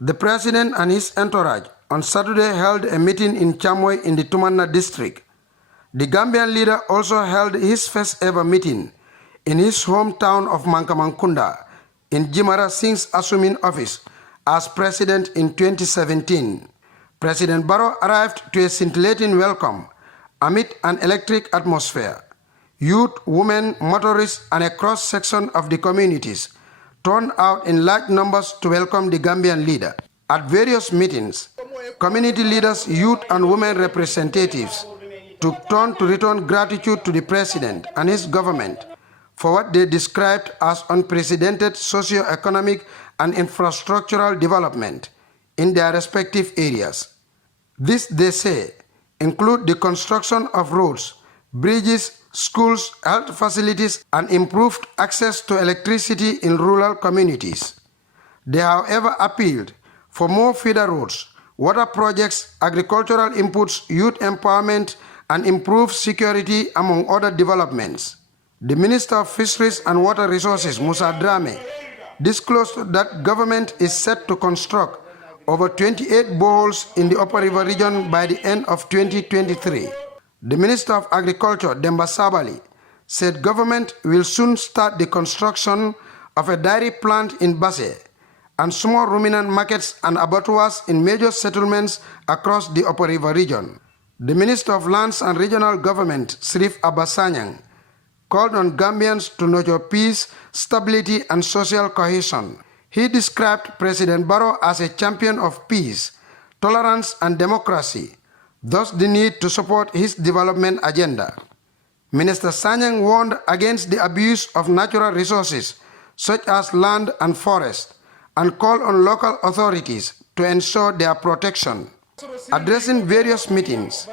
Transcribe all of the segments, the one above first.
The president and his entourage on Saturday held a meeting in Chamoi in the Tumanna district. The Gambian leader also held his first ever meeting in his hometown of Mankamang, Kunda, in Jimara since assuming office as president in 2017. President Barrow arrived to a scintillating welcome amid an electric atmosphere. Youth, women, motorists, and a cross-section of the communities turned out in large numbers to welcome the Gambian leader. At various meetings, community leaders, youth, and women representatives took turn to return gratitude to the president and his government for what they described as unprecedented socio-economic and infrastructural development in their respective areas. This, they say, include the construction of roads, bridges, schools, health facilities, and improved access to electricity in rural communities. They, however, appealed for more feeder roads, water projects, agricultural inputs, youth empowerment, and improved security, among other developments. The Minister of Fisheries and Water Resources, Musa Drame, disclosed that government is set to construct over 28 boreholes in the Upper River region by the end of 2023. The Minister of Agriculture, Demba Sabali, said government will soon start the construction of a dairy plant in Basse and small ruminant markets and abattoirs in major settlements across the Upper River region. The Minister of Lands and Regional Government, Sirif Abbasanyang, called on Gambians to nurture peace, stability, and social cohesion. He described President Barrow as a champion of peace, tolerance, and democracy, thus the need to support his development agenda. Minister Sanyang warned against the abuse of natural resources such as land and forest, and called on local authorities to ensure their protection. Addressing various meetings,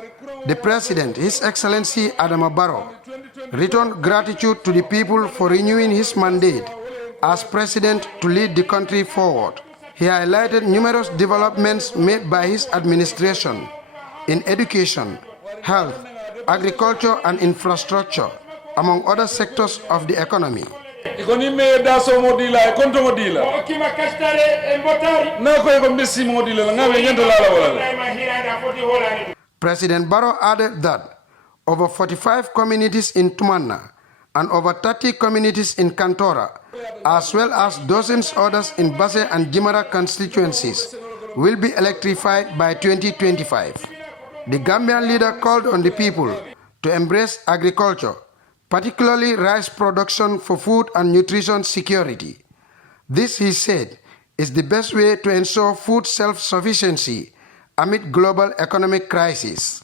the President, His Excellency Adama Barrow, returned gratitude to the people for renewing his mandate as President to lead the country forward. He highlighted numerous developments made by his administration in education, health, agriculture, and infrastructure, among other sectors of the economy. President Barrow added that over 45 communities in Tumanna and over 30 communities in Kantora, as well as dozens others in Basse and Jimara constituencies, will be electrified by 2025. The Gambian leader called on the people to embrace agriculture, particularly rice production for food and nutrition security. This, he said, is the best way to ensure food self-sufficiency amid global economic crisis.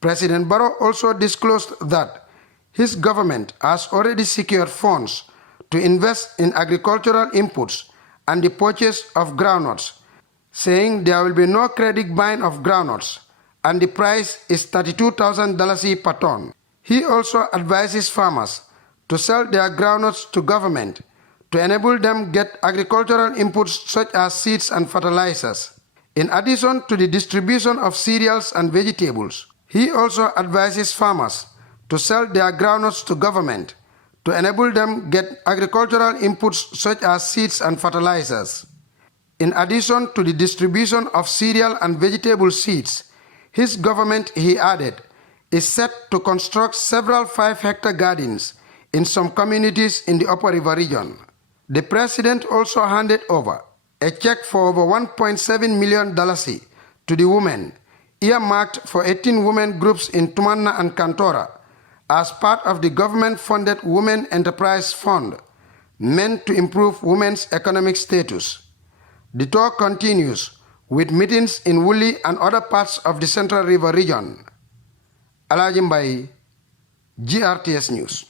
President Barrow also disclosed that his government has already secured funds to invest in agricultural inputs and the purchase of groundnuts, saying there will be no credit buying of groundnuts, and the price is $32,000 per ton. He also advises farmers to sell their groundnuts to government to enable them get agricultural inputs such as seeds and fertilizers. In addition to the distribution of cereals and vegetables, he also advises farmers to sell their groundnuts to government to enable them get agricultural inputs such as seeds and fertilizers. In addition to the distribution of cereal and vegetable seeds, his government, he added, is set to construct several 5-hectare gardens in some communities in the Upper River region. The president also handed over a check for over $1.7 million to the women, earmarked for 18 women groups in Tumanna and Kantora as part of the government-funded Women Enterprise Fund, meant to improve women's economic status. The tour continues with meetings in Wuli and other parts of the Central River region. Alhaji Mbai, GRTS News.